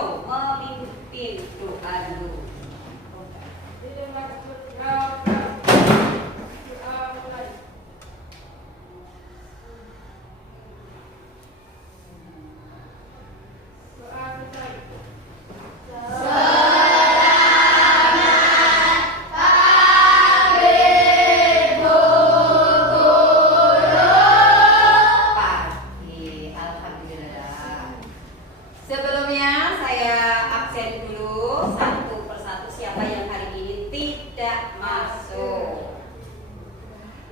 Ayo memimpin doa dulu. Sebelumnya saya absen dulu satu persatu siapa yang hari ini tidak masuk.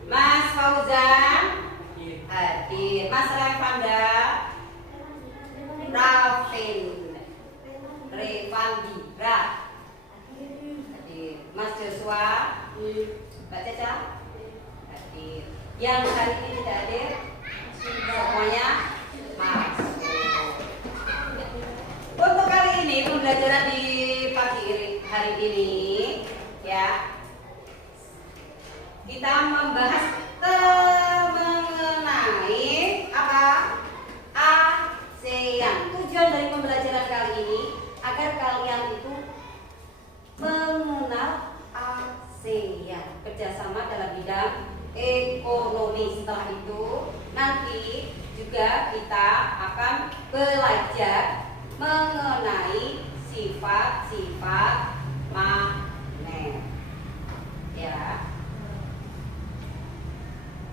Mas Fauzan hadir, Mas Revanda, Revandira hadir, Mas Joshua, Mbak Caca hadir. Yang hari ini tidak hadir semuanya masuk. Untuk kali ini pembelajaran di pagi hari ini ya, kita membahas mengenai apa? ASEAN. Tujuan dari pembelajaran kali ini agar kalian itu mengenal ASEAN, kerjasama dalam bidang ekonomi. Setelah itu nanti juga kita akan belajar mengenai sifat-sifat magnet ya.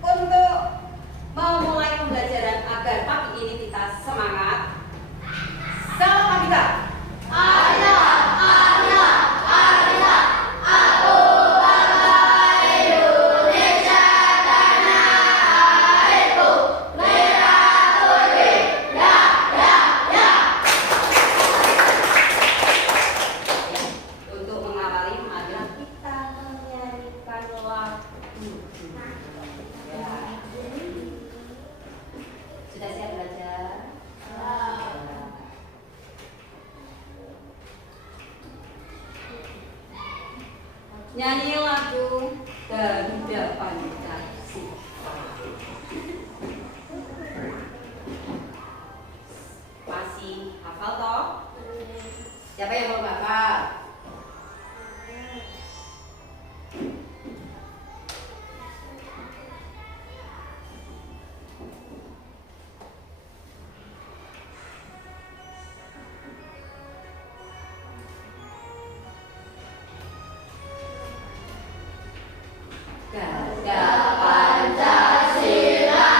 Untuk memulai pembelajaran agar pagi ini kita semangat, selamat pagi Kak. Sudah siap belajar? Nyanyi lagu Garuda Pancasila. Masih hafal toh? Siapa yang belum hafal? Garuda Pancasila,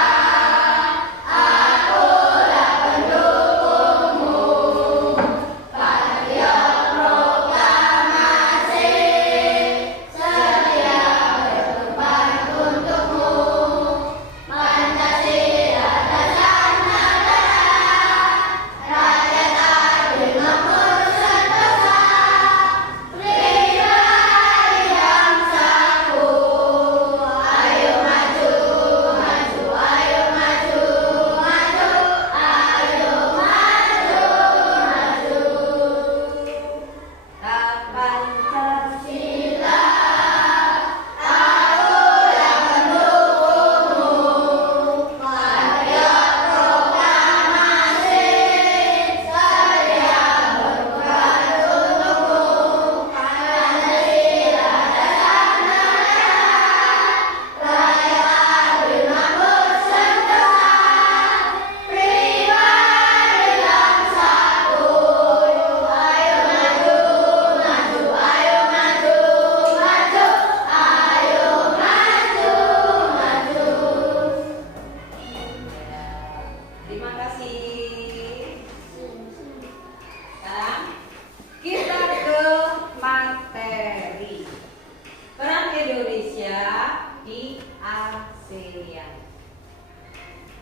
akulah pendukungmu, patriot proklamasi, setia berkorban untukmu. Pancasila dasar negara, rakyat adil makmur sentosa, pribadi bangsaku.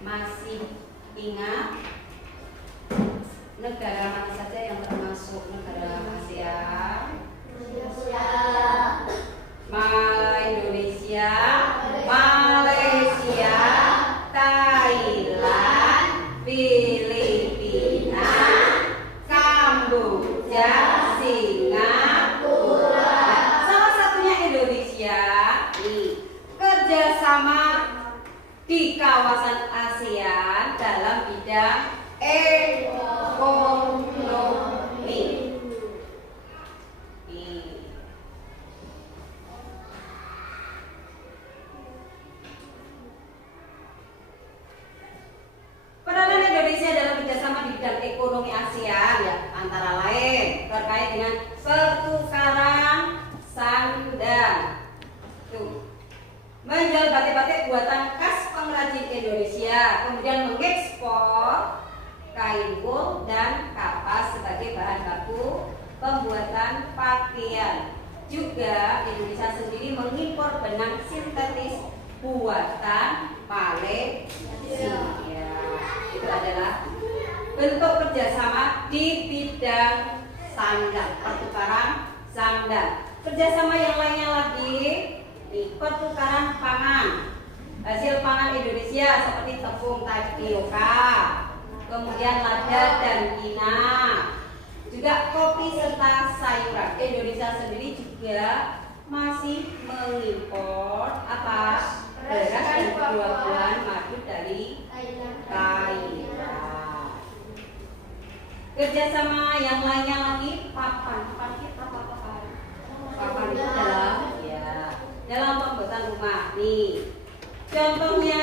Masih ingat negara mana saja yang termasuk negara ASEAN? Indonesia, Malaysia, Thailand, Filipina, Kamboja, Singapura. Salah satunya Indonesia nih, kerjasama di kawasan ASEAN dalam bidang ekonomi. buatan khas pengrajin Indonesia, kemudian mengekspor kain wool dan kapas sebagai bahan baku pembuatan pakaian. Juga Indonesia sendiri mengimpor benang sintetis buatan Malaysia. Itu adalah bentuk kerjasama di bidang sandal, pertukaran sandal. Kerjasama yang lainnya lagi di pertukaran pangan, hasil pangan Indonesia seperti tepung tapioka, kemudian lada dan kina, juga kopi serta sayuran. Indonesia sendiri juga masih mengimpor beras dan buah-buahan madu dari Thailand. Kerjasama yang lainnya lagi papan itu dalam pembuatan rumah nih. Contohnya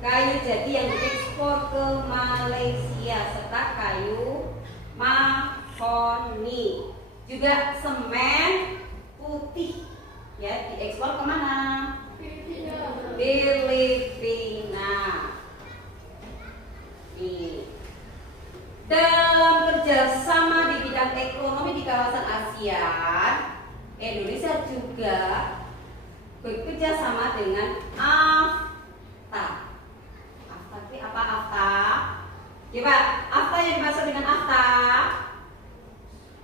kayu jati yang diekspor ke Malaysia serta kayu mahoni, juga semen putih ya diekspor kemana? Filipina. Nih. Dalam kerjasama di bidang ekonomi di kawasan ASEAN, Indonesia juga bekerja sama dengan AFTA. AFTA itu apa AFTA? Coba, AFTA yang dimaksud dengan AFTA,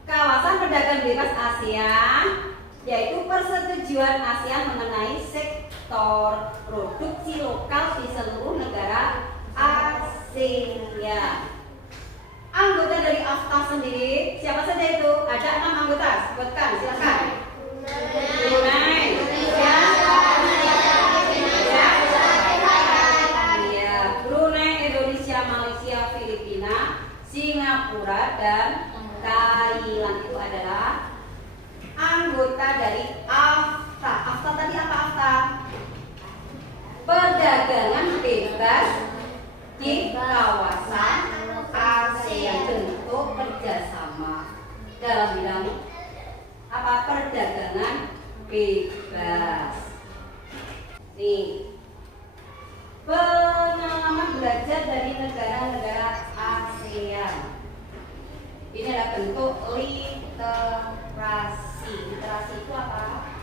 kawasan perdagangan bebas ASEAN, yaitu persetujuan ASEAN mengenai sektor produksi lokal di seluruh negara ASEAN. Anggota dari AFTA sendiri siapa saja itu? Ada 6 anggota, sebutkan, silakan. Brunei, Brunei, Indonesia, Malaysia, Filipina, Singapura, dan Thailand. Itu adalah anggota dari AFTA. AFTA tadi apa AFTA? Perdagangan bebas di kawasan ASEAN, bentuk kerjasama dalam bidang perdagangan bebas. Nih, pengalaman belajar dari negara-negara ASEAN. Ini adalah bentuk literasi. Literasi itu apa?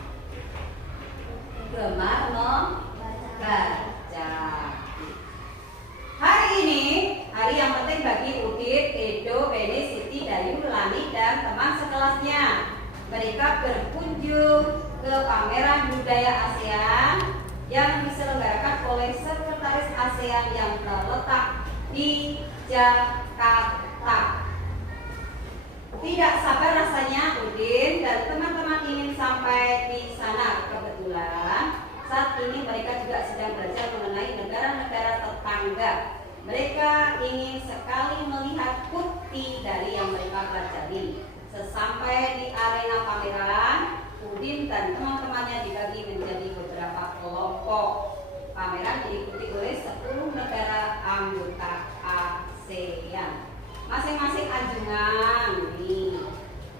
Gemar membaca. Hari ini hari yang penting bagi Udit, Edo, Beni, Siti, Dayu, Lani, dan teman sekelasnya. Mereka berkunjung ke pameran budaya ASEAN yang diselenggarakan oleh Sekretaris ASEAN yang terletak di Jakarta. Tidak sabar rasanya Udin dan teman-teman ingin sampai di sana. Kebetulan saat ini mereka juga sedang belajar mengenai negara-negara tetangga. Mereka ingin sekali melihat bukti dari yang mereka pelajari. Sesampai di arena pameran, Udin dan teman-temannya dibagi menjadi beberapa kelompok. Pameran diikuti oleh 10 negara anggota ASEAN. Masing-masing anjungan nih.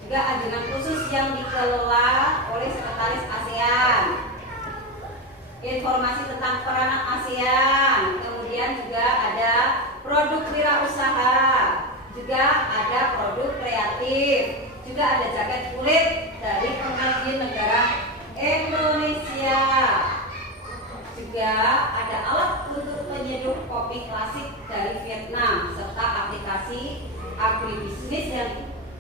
Juga anjungan khusus yang dikelola oleh Sekretaris ASEAN. Informasi tentang peranan ASEAN. Kemudian juga ada produk wirausaha. Juga ada produk kreatif. Juga ada jaket kulit dari pengrajin negara Indonesia. Juga ada alat untuk penyeduh kopi klasik dari Vietnam serta aplikasi agribisnis yang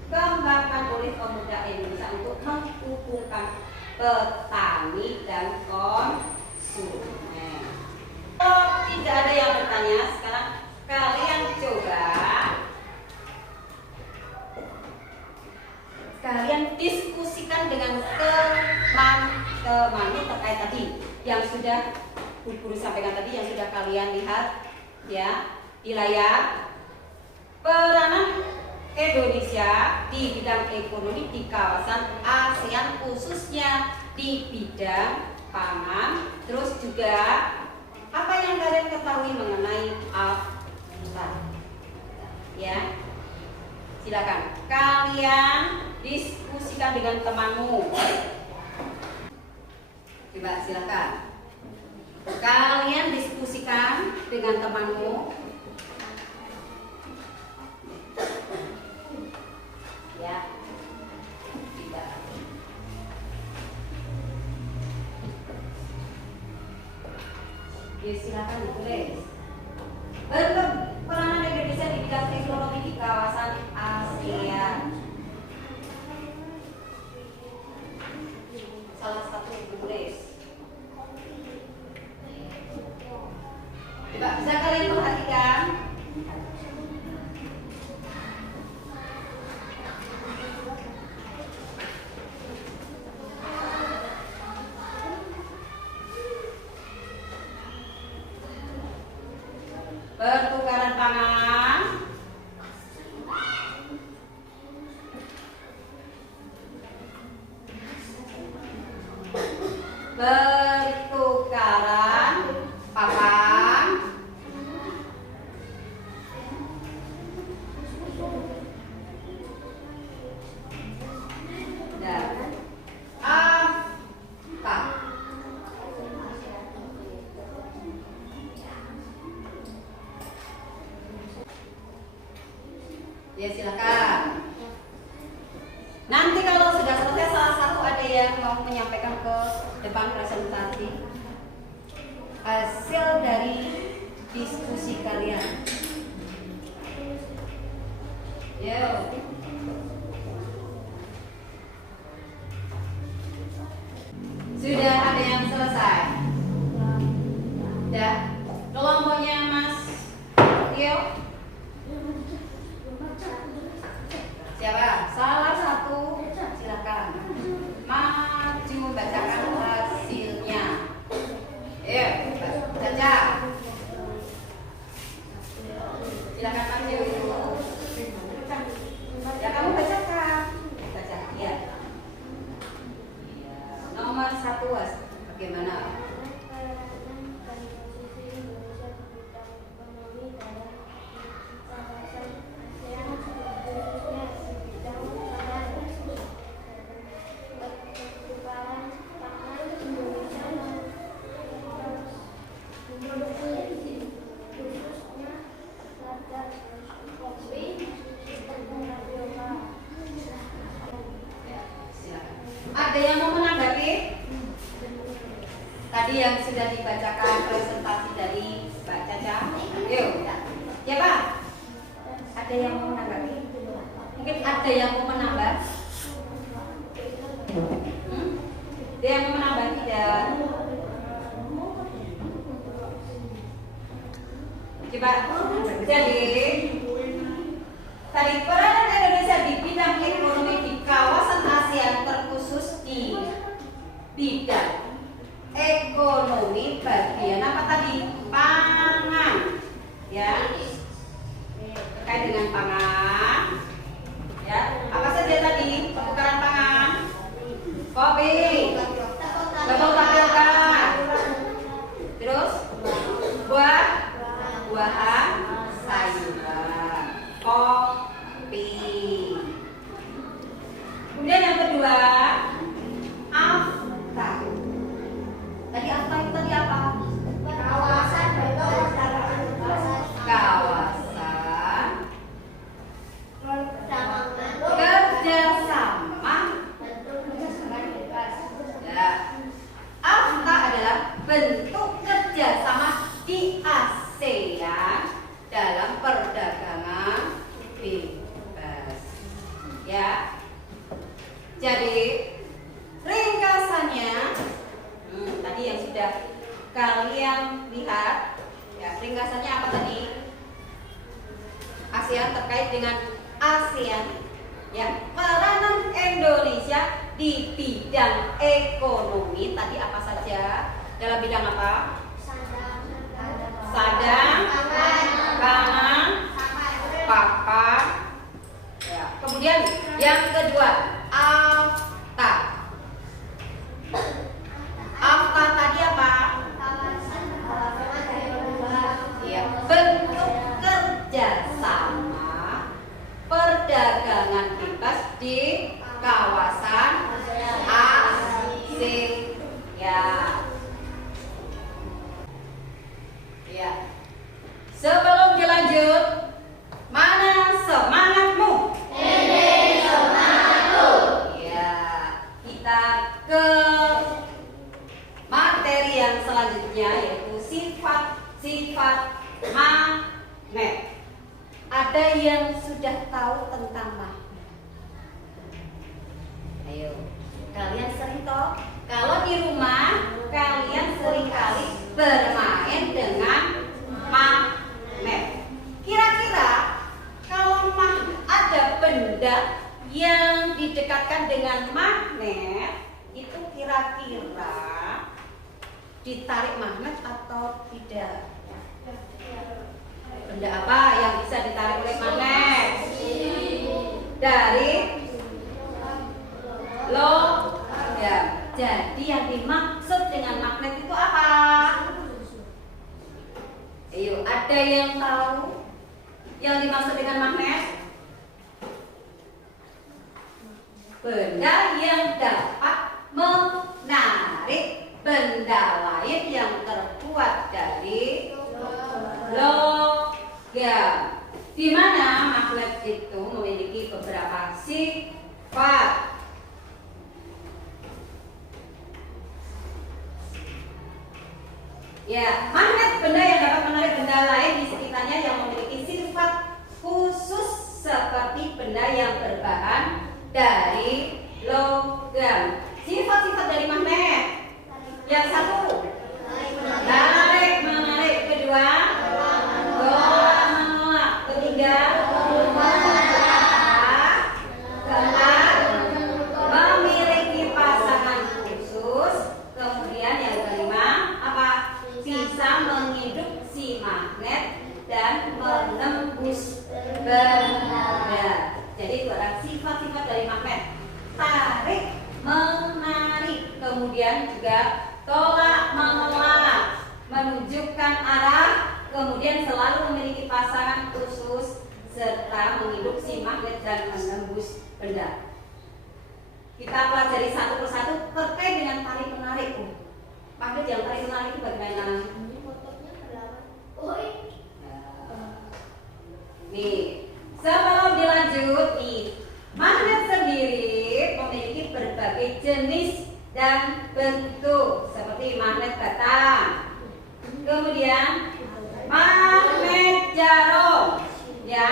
dikembangkan oleh pemuda Indonesia untuk menghubungkan petani dan konsumen. Kalau tidak ada yang bertanya, sekarang kalian coba diskusikan dengan teman-teman terkait tadi yang sudah guru sampaikan tadi, yang sudah kalian lihat ya di layar. Peranan Indonesia di bidang ekonomi di kawasan ASEAN, khususnya di bidang pangan. Terus juga apa yang kalian ketahui mengenai AFTA? Ya, silakan kalian diskusikan dengan temanmu. Coba silakan. Kalian diskusikan dengan temanmu. Ya. Tidak. Ya, silakan ditulis. Peranan Indonesia di bidang teknologi di kawasan ASEAN. Salah satu ditulis. Coba bisa kalian perhatikan. Pertukaran pangan, pertukaran papan, dan apa? Ya, silakan. Nanti kalau sudah selesai salah satu ada yang mau menyampaikan ke depan presentasi hasil dari diskusi kalian. Yo. Sudah ada yang selesai? Sudah. Kelompoknya Mas Tio? Siapa? Salah satu, silakan maju bacakan hasilnya. Ayo, baca. Silakan maju. Ya, kamu bacakan. Baca, ya. Nomor 1, bagaimana? Ada yang mau menanggapi? Tadi yang sudah dibacakan presentasi dari Mbak Caca. Yuk, ya Pak. Ada yang mau menanggapi? Mungkin ada yang mau menambah? Ada yang mau menambah tidak? Coba. Jadi tadi peranan Indonesia di bidang ekonomi di kawasan ASEAN terkhusus di bidang ekonomi bagian apa tadi? Pangan. Ya. Terkait dengan pangan. Ya. Apa saja tadi? Pertukaran pangan. Kopi. Betul tapioka. Terus buah-buahan, sayuran, kopi. Kemudian yang kedua, AFTA. Tadi AFTA itu tadi apa? Kawasan kerjasama. Ya. AFTA adalah bentuk kerjasama di ASEAN dalam perdagangan bebas. Ya. Jadi ringkasannya tadi yang sudah kalian lihat, ya, ringkasannya apa tadi? ASEAN terkait dengan ASEAN, ya, peranan Indonesia di bidang ekonomi tadi apa saja? Dalam bidang apa? Sadang, pangan, papan. Ya. Kemudian yang kedua, AFTA. AFTA tadi apa? Ya, bentuk kerjasama perdagangan bebas di kawasan ASEAN. Sebelum dilanjut, mana semangatmu? Ini semangatku. Ya, kita ke materi yang selanjutnya yaitu sifat-sifat magnet. Ada yang sudah tahu tentang magnet? Ayo, kalian sering toh? Kalau di rumah kalian seringkali bermain dengan magnet. Kira-kira kalau ada benda yang didekatkan dengan magnet, itu kira-kira ditarik magnet atau tidak? Benda apa yang bisa ditarik oleh magnet? Dari logam. Jadi yang dimaksud dengan magnet itu apa? Ayo, ada yang tahu yang dimaksud dengan magnet? Benda yang dapat menarik benda lain yang terbuat dari logam. Di mana magnet itu memiliki beberapa sifat. Ya, magnet benda yang dapat menarik benda lain di sekitarnya yang memiliki sifat khusus seperti benda yang berbahan dari logam. Sifat-sifat dari magnet. Yang satu, tarik menarik. Kedua, tolak menolak. Ketiga, keempat, memiliki pasangan khusus. Kemudian yang kelima, apa? Bisa menghidup si magnet dan menembus benda. Jadi itu adalah sifat-sifat dari magnet. Tarik, menarik, kemudian juga tolak menolak, menunjukkan arah, kemudian selalu memiliki pasangan khusus serta menghidup si magnet dan menembus benda. Kita pelajari satu persatu terkait dengan tarik menarik. Magnet yang tarik menarik itu bagaimana? Nih, sebelum dilanjut nih, magnet sendiri memiliki berbagai jenis dan bentuk seperti magnet batang, kemudian magnet jarum, ya,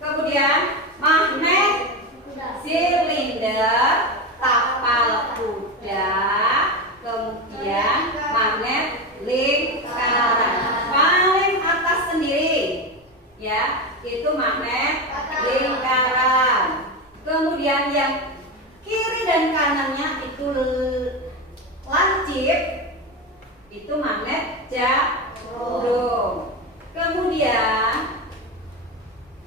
kemudian magnet silinder, tapal kuda, kemudian magnet lingkaran. Paling atas sendiri, ya, itu magnet lingkaran. Kemudian yang kiri dan kanannya itu lancip, itu magnet jarum. Kemudian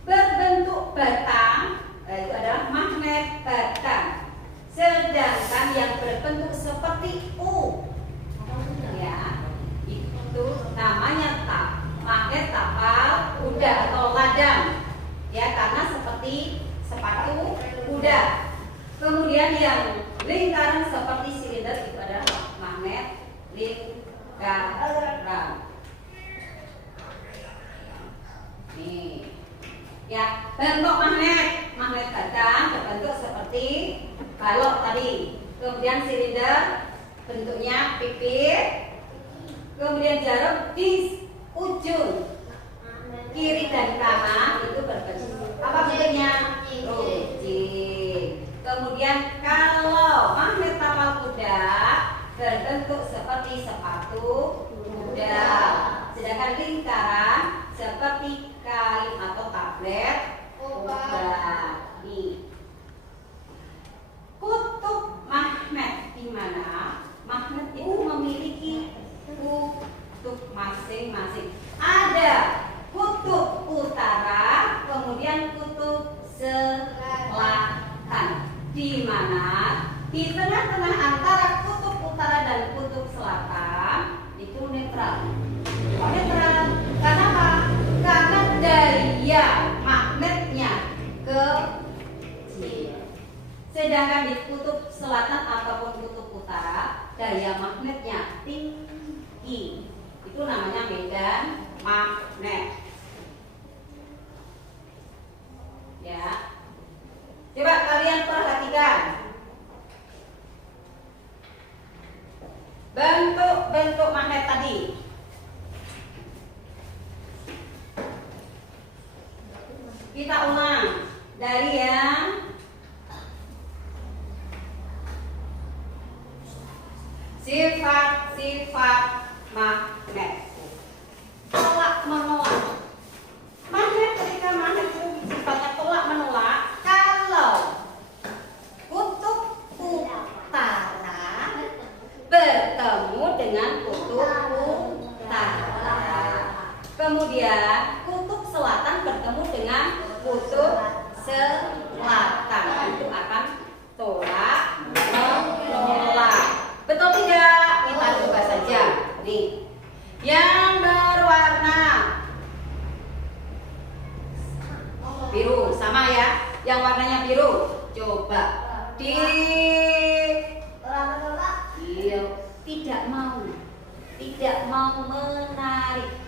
berbentuk batang, itu adalah magnet batang. Sedangkan yang berbentuk seperti U, ya, itu namanya magnet tapal kuda atau ladang, ya, karena seperti sepatu kuda. Kemudian yang lingkaran seperti silinder itu adalah magnet lingkaran. Nih, ya, bentuk magnet batang berbentuk seperti balok tadi. Kemudian silinder bentuknya pipit. Kemudian jarum di ujung kiri dan kanan itu berbentuk apa bentuknya? Runcing. Kemudian kalau magnet tapal kuda berbentuk seperti sepatu kuda, sedangkan lingkaran seperti kain atau tablet kuda. Nih, kutub magnet, di mana magnet itu memiliki kutub masing-masing. Ada kutub utara, kemudian kutub selatan, di mana di tengah-tengah antara kutub utara dan kutub selatan itu netral. Netral karena apa? Karena daya magnetnya kecil. Sedangkan di kutub selatan ataupun kutub utara daya magnetnya tinggi. Itu namanya medan magnet. bentuk magnet tadi? Kita ulang dari yang sifat-sifat magnet. Tolak menolak. Magnet ketika magnet itu sifatnya tolak menolak kalau kutub utara bertemu dengan kutub utara. Kemudian kutub selatan bertemu dengan kutub selatan. Itu akan tolak menolak. Betul tidak? Kita coba saja. Nih. Yang berwarna biru sama ya. Yang warnanya biru. Coba di tidak mau menarik.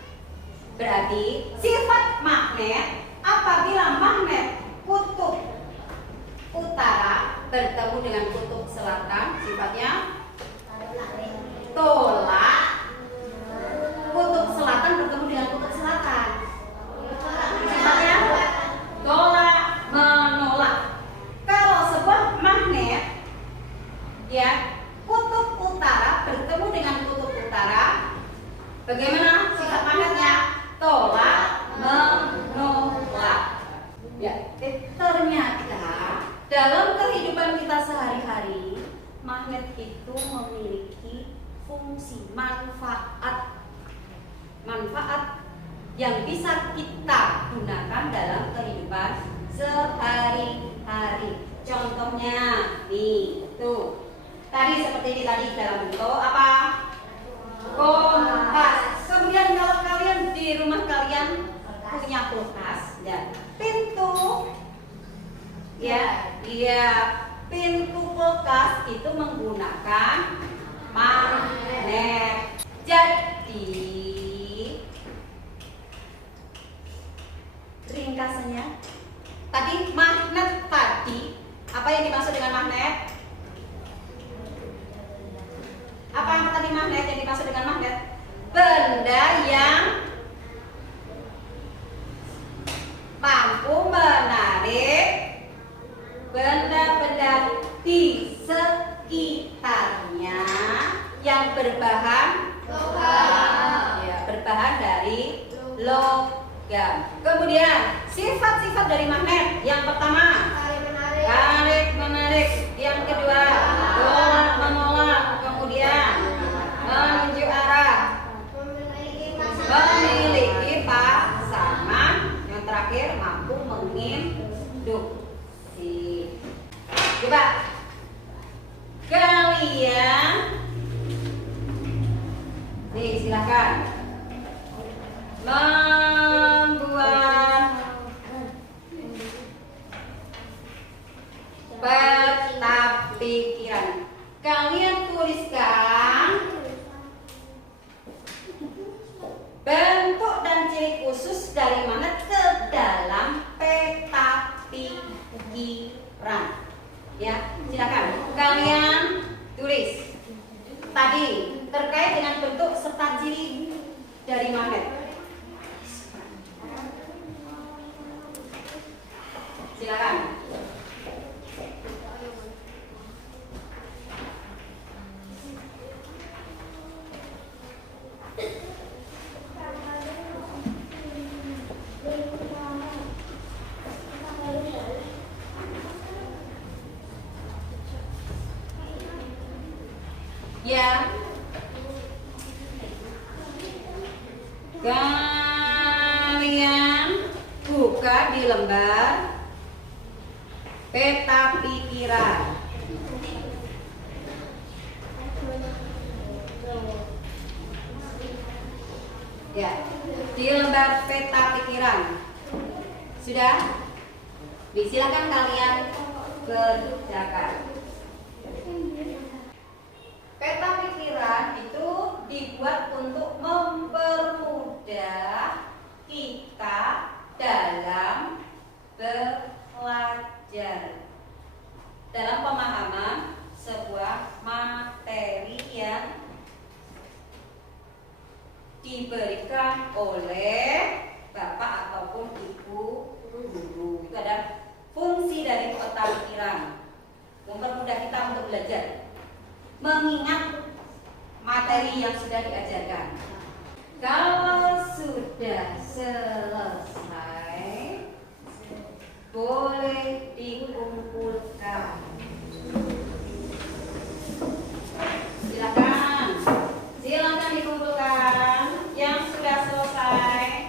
Berarti sifat magnet apabila magnet kutub utara bertemu dengan kutub selatan sifatnya tolak. Kutub selatan bertemu dengan kutub selatan sifatnya tolak menolak. Kalau sebuah magnet ya kutub utara bertemu dengan kutub utara, bagaimana sifat magnetnya? Tolak menolak. Ya, ternyata dalam kehidupan kita sehari-hari magnet itu memiliki fungsi manfaat yang bisa kita gunakan dalam kehidupan sehari-hari. Contohnya nih, tuh. Tadi seperti ini tadi dalam bentuk apa? Kompas. Kemudian kalau kalian di rumah kalian punya kulkas, ya, pintu pintu kulkas itu menggunakan magnet. Jadi ringkasannya tadi magnet tadi apa yang dimaksud dengan magnet? Apa yang tadi magnet yang dimaksud dengan magnet? Benda yang mampu menarik benda-benda di sekitarnya yang berbahan ya, berbahan dari logam. Kemudian sifat-sifat dari magnet yang pertama tarik menarik, yang kedua tolak menolak, kemudian menunjuk arah, memiliki pasangan, yang terakhir mampu menginduksi. Coba kalian nih silakan membuat peta pikiran. Kalian tuliskan bentuk dan ciri khusus dari magnet ke dalam peta pikiran. Ya, silakan kalian tulis tadi terkait dengan bentuk serta ciri dari magnet. Silakan. Ya, kalian buka di lembar peta pikiran. Ya, di lembar peta pikiran. Sudah? Silakan kalian kerjakan. Peta pikiran itu dibuat untuk mempermudah kita dalam belajar, dalam pemahaman sebuah materi yang diberikan oleh bapak ataupun ibu guru. Itu ada fungsi dari peta pikiran, mempermudah kita untuk belajar, mengingat materi yang sudah diajarkan. Kalau sudah selesai, boleh dikumpulkan. Silakan dikumpulkan yang sudah selesai.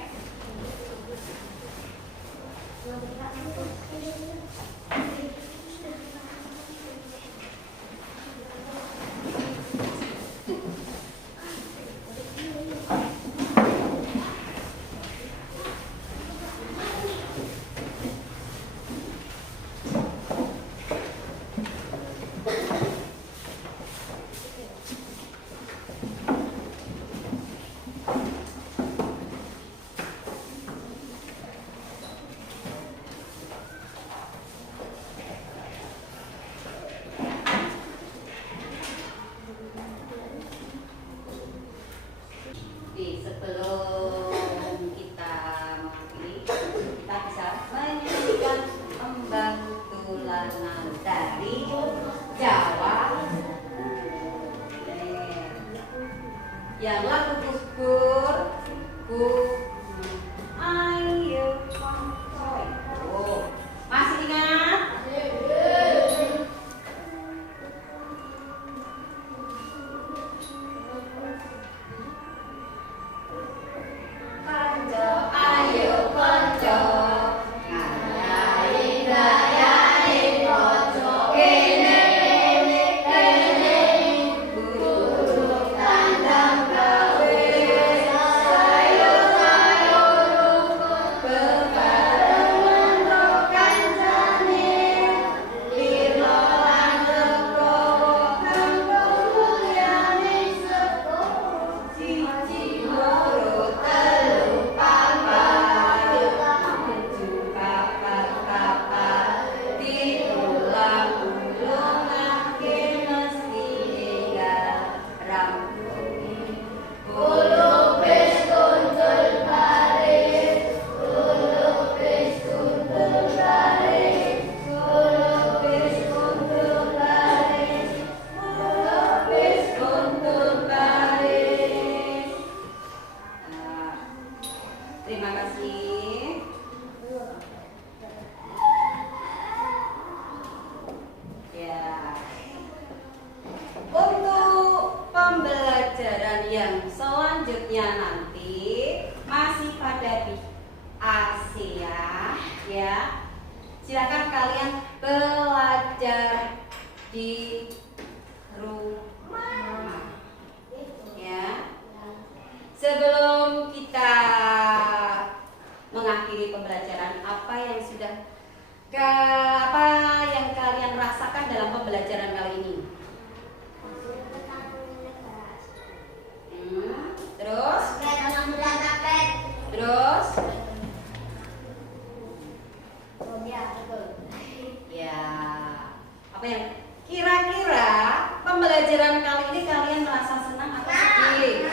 Sebelum kita mengakhiri, kita bisa menyanyikan embang tulanan dari Jawa. Yang lagu Gus Dur, ayo koncoy. Oh, masih ingat? Terima kasih. Ya. Untuk pembelajaran yang selanjutnya nanti masih pada Asia, ya. Silakan kalian belajar di rumah. Ya. Sebelum kita mengakhiri pembelajaran, apa yang kalian rasakan dalam pembelajaran kali ini? Terus? Ya. Apa yang kira-kira pembelajaran kali ini kalian merasa senang atau sedih?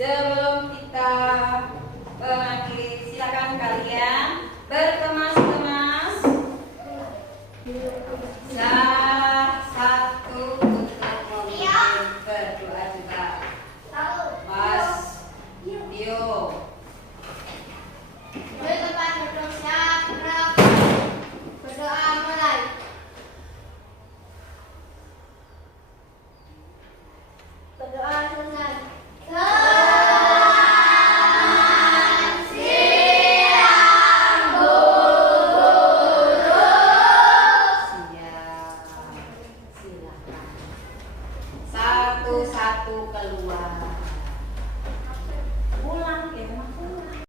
Sebelum kita mengakhiri, silakan kalian berkemas-kemas. Salah satu untuk memimpin berdoa juga. Mas Dio. Berdoa mulai. Berdoa selesai. Satu-satu keluar. Pulang ya.